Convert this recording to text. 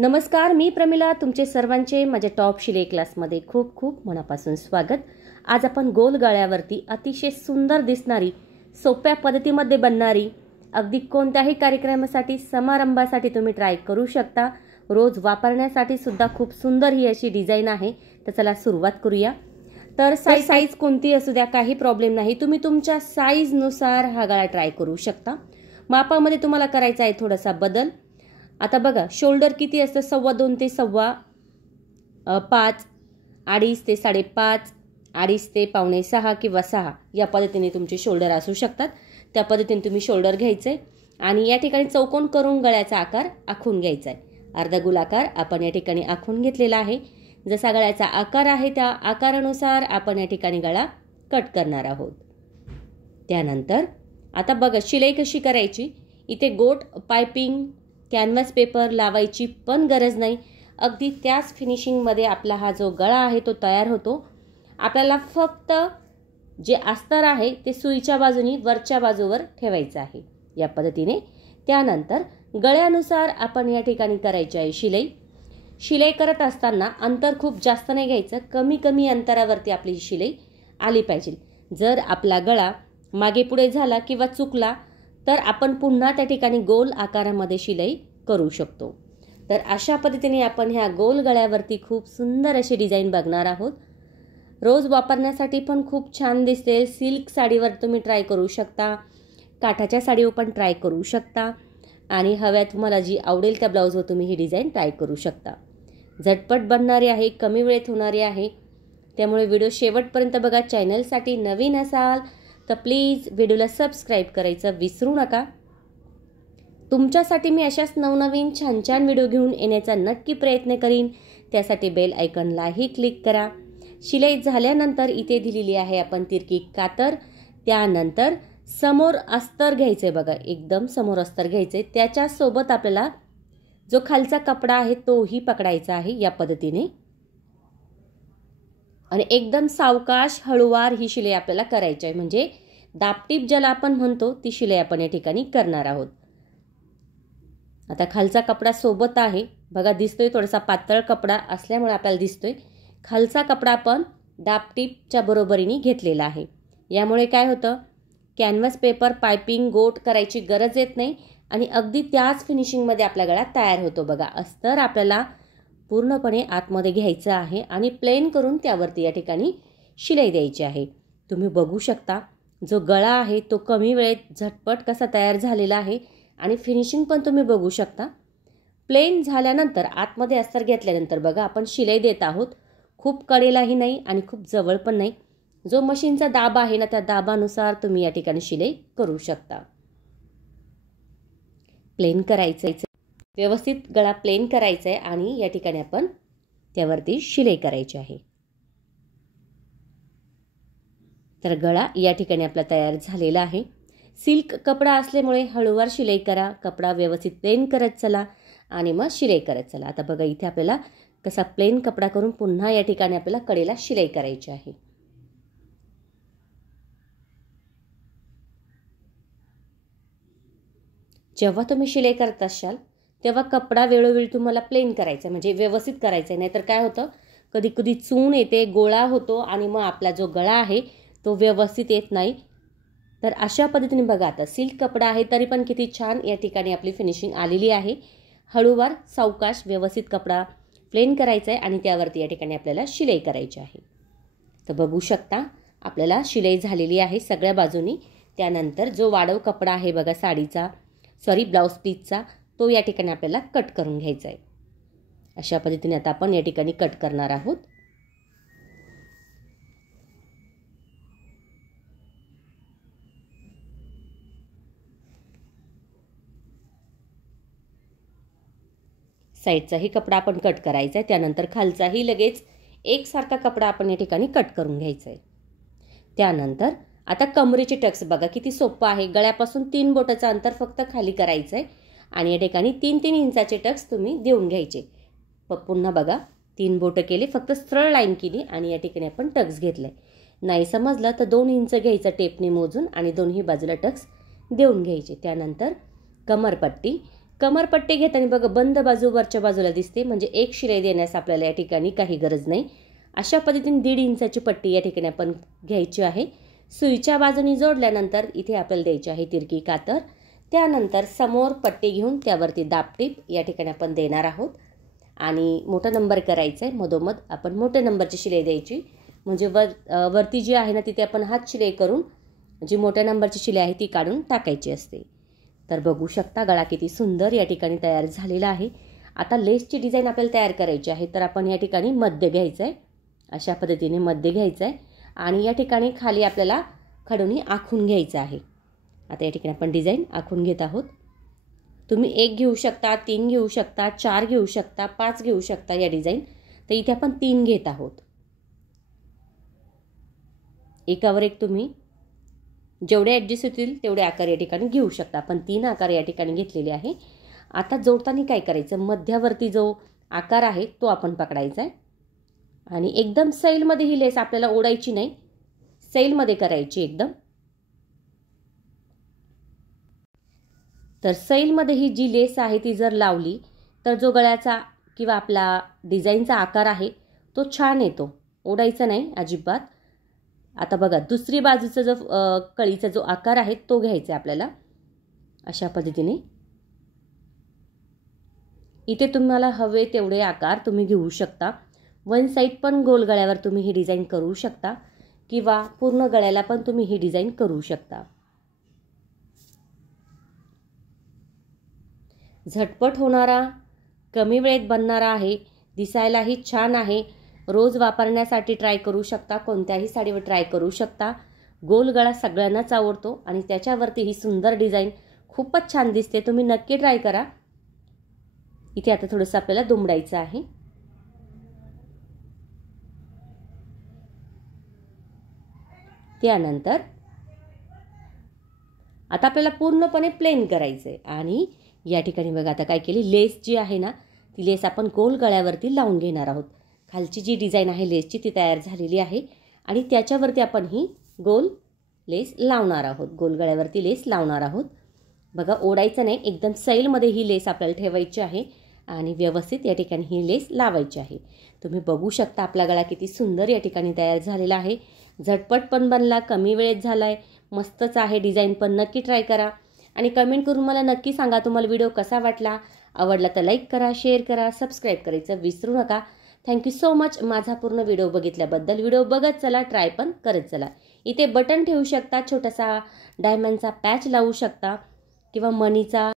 नमस्कार, मी प्रमिला. तुमचे सर्वांचे माझ्या टॉप शिलाई क्लासमध्ये खूप खूप मनापासून स्वागत. आज आपण गोल गळ्यावरती अतिशय सुंदर दिसणारी, सोप्या पद्धतीमध्ये बनणारी, अगदी कोणत्याही कार्यक्रमासाठी, समारंभासाठी तुम्ही ट्राय करू शकता. रोज वापरण्यासाठी सुद्धा खूप सुंदर ही अशी डिझाइन आहे. तर चला सुरुवात करूया. तर साईज कोणती असू द्या, काही प्रॉब्लेम नाही. तुम्ही तुमच्या साईजनुसार हा गळा ट्राय करू शकता. मापामध्ये तुम्हाला करायचा आहे थोडासा बदल. आता बघा, शोल्डर किती असतं? 2.25 ते 5.25, 2.5 ते 5.5, 2.5 ते 5.25 किंवा 6 या पद्धतीने तुमचे शोल्डर असू शकतात. त्या पद्धतीने तुम्ही शोल्डर घ्यायचे आणि या ठिकाणी चौकोन करून गळ्याचा आकार आखून घ्यायचा आहे. अर्धा गोलाकार आपण या ठिकाणी आखून घेतलेला आहे. जसा गळ्याचा आकार आहे त्या आकारानुसार आपण या ठिकाणी गळा कट करणार आहोत. त्यानंतर आता बघा शिलाई कशी करायची. इथे गोट पाइपिंग कॅनव्हास पेपर लावायची पण गरज नाही. अगदी त्याच फिनिशिंगमध्ये आपला हा जो गळा आहे तो तयार होतो. आपल्याला फक्त जे अस्तर आहे ते सुईच्या बाजूनी वरच्या बाजूवर ठेवायचं आहे या पद्धतीने. त्यानंतर गळ्यानुसार आपण या ठिकाणी करायची आहे शिलाई. शिलाई करत असताना अंतर खूप जास्त नाही घ्यायचं. कमी कमी अंतरावरती आपली शिलाई आली पाहिजे. जर आपला गळा मागे पुढे झाला किंवा चुकला तर आपण पुन्हा त्या ठिकाणी गोल आकारामध्ये शिलाई करू शकतो. तर अशा पद्धतीने आपण ह्या गोल गळ्यावरती खूप सुंदर अशी डिझाइन बघणार आहोत. रोज वापरण्यासाठी पण खूप छान दिसते. सिल्क साडीवर तुम्ही ट्राय करू शकता, काठाच्या साडीवर पण ट्राय करू शकता आणि हव्या तुम्हाला जी आवडेल त्या ब्लाऊजवर तुम्ही ही डिझाइन ट्राय करू शकता. झटपट बनणारी आहे, कमी वेळेत होणारी आहे. त्यामुळे व्हिडिओ शेवटपर्यंत बघा. चॅनलसाठी नवीन असाल तर प्लीज व्हिडिओला सबस्क्राईब करायचं विसरू नका. तुमच्यासाठी मी अशाच नवनवीन छान छान व्हिडिओ घेऊन येण्याचा नक्की प्रयत्न करीन. त्यासाठी बेल आयकॉनलाही क्लिक करा. शिलाई झाल्यानंतर इथे दिलेली आहे आपण तिरकी कातर. त्यानंतर समोर अस्तर घ्यायचे बघा, एकदम समोर अस्तर घ्यायचे. त्याच्यासोबत आपल्याला जो खालचा कपडा आहे तोही पकडायचा आहे या पद्धतीने आणि एकदम सावकाश हळूवार ही शिलाई आपल्याला करायची आहे. म्हणजे दापटीप ज्याला आपण म्हणतो ती शिलाई आपण या ठिकाणी करणार आहोत. आता खालचा कपडा सोबत आहे बघा, दिसतोय थोडासा पातळ कपडा असल्यामुळे आपल्याला दिसतोय. खालचा कपडा आपण दापटीपच्या बरोबरीने घेतलेला आहे. यामुळे काय होतं, कॅनव्हास पेपर पाइपिंग गोट करायची गरज येत नाही आणि अगदी त्याच फिनिशिंगमध्ये आपला गळा तयार होतो. बघा, अस्तर आपल्याला पूर्णपणे आतमध्ये घ्यायचं आहे आणि प्लेन करून त्यावरती या ठिकाणी शिलाई द्यायची आहे. तुम्ही बघू शकता जो गळा आहे तो कमी वेळेत झटपट कसा तयार झालेला आहे आणि फिनिशिंग पण तुम्ही बघू शकता. प्लेन झाल्यानंतर आतमध्ये अस्तर घेतल्यानंतर बघा आपण शिलाई देत आहोत. खूप कडेलाही नाही आणि खूप जवळ पण नाही. जो मशीनचा दाब आहे ना त्या दाबानुसार तुम्ही या ठिकाणी शिलाई करू शकता. प्लेन करायचं, व्यवस्थित गळा प्लेन करायचा आहे आणि या ठिकाणी आपण त्यावरती शिलाई करायची आहे. तर गळा या ठिकाणी आपला तयार झालेला आहे. सिल्क कपडा असल्यामुळे हळूवार शिलाई करा. कपडा व्यवस्थित प्लेन करत चला आणि मग शिलाई करत चला. आता बघा इथे आपल्याला कसा प्लेन कपडा करून पुन्हा या ठिकाणी आपल्याला कडेला शिलाई करायची आहे. जेव्हा तुम्ही शिलाई करत असाल तेव्हा कपडा वेळोवेळी तुम्हाला प्लेन करायचा, म्हणजे व्यवस्थित करायचा. नाहीतर काय होतं, कधी कधी चून येते, गोळा होतो आणि मग आपला जो गळा आहे तो व्यवस्थित येत नाही. तर अशा पद्धतीने बघा, आता सिल्क कपडा आहे तरी पण किती छान या ठिकाणी आपली फिनिशिंग आलेली आहे. हळूवार सावकाश व्यवस्थित कपडा प्लेन करायचा आहे आणि त्यावरती या ठिकाणी आपल्याला शिलाई करायची आहे. तर बघू शकता आपल्याला शिलाई झालेली आहे सगळ्या बाजूनी. त्यानंतर जो वाढव कपडा आहे बघा साडीचा, ब्लाउज पीसचा, तो या ठिकाणी आपल्याला कट करून घ्यायचा आहे. अशा पद्धतीने आता आपण या ठिकाणी कट करणार आहोत. साईडचाही कपडा आपण कट करायचा आहे. त्यानंतर खालचाही लगेच एकसारखा कपडा आपण या ठिकाणी कट करून घ्यायचा आहे. त्यानंतर आता कमरेचे टक्स बघा किती सोपं आहे. गळ्यापासून 3 बोटाचं अंतर फक्त खाली करायचं आहे आणि या ठिकाणी 3-3 इंचाचे टक्स तुम्ही देऊन घ्यायचे. पुन्हा बघा 3 बोटं केले, फक्त सरळ लाईन केली आणि या ठिकाणी आपण टक्स घेतलाय. नाही समजलं तर 2 इंच घ्यायचं टेपने मोजून आणि दोन्ही बाजूला टक्स देऊन घ्यायचे. त्यानंतर कमरपट्टी कमरपट्टी घेताना बघा बंद बाजू वरच्या बाजूला दिसते, म्हणजे एक शिलाई देण्यास आपल्याला या ठिकाणी काही गरज नाही. अशा पद्धतीने 1.5 इंचाची पट्टी या ठिकाणी आपण घ्यायची आहे. सुईच्या बाजूने जोडल्यानंतर इथे आपल्याला द्यायची आहे तिरकी कातर. त्यानंतर समोर पट्टी घेऊन त्यावरती दाबटीप या ठिकाणी आपण देणार आहोत आणि मोठा नंबर करायचा आहे. मधोमध आपण मोठ्या नंबरची शिलाई द्यायची, म्हणजे वरती जी आहे ना तिथे आपण हात शिलाई करून जी मोठ्या नंबरची शिलाई आहे ती काढून टाकायची असते. तर बघू शकता गळा किती सुंदर या ठिकाणी तयार झालेला आहे. आता लेसची डिझाईन आपल्याला तयार करायची आहे. तर आपण या ठिकाणी मध्य घ्यायचं आहे, अशा पद्धतीने मध्य घ्यायचं आहे आणि या ठिकाणी खाली आपल्याला खडूनी आखून घ्यायचं आहे. आता या ठिकाणी आपण डिझाईन आखून घेत आहोत. तुम्ही 1 घेऊ शकता, 3 घेऊ शकता, 4 घेऊ शकता, 5 घेऊ शकता या डिझाईन. तर इथे आपण 3 घेत आहोत. एकावर एक तुम्ही जेवढे ॲडजस्ट होतील तेवढे आकार या ठिकाणी घेऊ शकता. आपण 3 आकार या ठिकाणी घेतलेले आहे. आता जोडताना काय करायचं, मध्यावरती जो आकार आहे तो आपण पकडायचा आहे आणि एकदम सैलमध्ये ही लेस आपल्याला ओढायची नाही, सैलमध्ये करायची एकदम. तर सैलमध्ये ही जी लेस आहे ती जर लावली तर जो गळ्याचा किंवा आपला डिझाईनचा आकार आहे तो छान येतो, ओढायचा नाही अजिबात. आता बघा दुसरी बाजूचा जो कळीचा जो आकार आहे तो घ्यायचा आपल्याला अशा पद्धतीने. इथे तुम्हाला हवे तेवढे आकार तुम्ही घेऊ शकता. वन साइड पण गोल गळ्यावर तुम्ही ही डिझाईन करू शकता किंवा पूर्ण गळ्याला पण तुम्ही ही डिझाईन करू शकता. झटपट होणारा, कमी वेळेत बनणारा आहे, दिसायलाही छान आहे. रोज वापरण्यासाठी ट्राय करू शकता, कोणत्याही साडीवर ट्राय करू शकता. गोल गळा सगळ्यांनाच आवडतो आणि त्याच्यावरती ही सुंदर डिझाईन खूपच छान दिसते. तुम्ही नक्की ट्राय करा. इथे आता थोडंसं आपल्याला दुमडायचं आहे. त्यानंतर आता आपल्याला पूर्णपणे प्लेन करायचं आहे आणि या ठिकाणी बघा आता काय केली, लेस जी आहे ना ती लेस आपण गोल गळ्यावरती लावून घेणार आहोत. खालची जी डिझाईन आहे लेसची ती तयार झालेली आहे आणि त्याच्यावरती आपण ही गोल लेस लावणार आहोत, गोल गळ्यावरती लेस लावणार आहोत. बघा ओढायचं नाही, एकदम सैलमध्ये ही लेस आपल्याला ठेवायची आहे आणि व्यवस्थित या ठिकाणी ही लेस लावायची आहे. तुम्ही बघू शकता आपला गळा किती सुंदर या ठिकाणी तयार झालेला आहे. झटपट पण बनला, कमी वेळेत झाला आहे, मस्तच आहे. डिझाईन पण नक्की ट्राय करा आणि कमेंट करून मला नक्की सांगा तुम्हाला व्हिडिओ कसा वाटला. आवडला तर लाईक करा, शेअर करा, सबस्क्राईब करायचं विसरू नका. थँक्यू सो मच माझा पूर्ण व्हिडिओ बघितल्याबद्दल. व्हिडिओ बघत चला, ट्राय पण करत चला. इथे बटन ठेवू शकता, छोटासा डायमंडचा पॅच लावू शकता किंवा मनीचा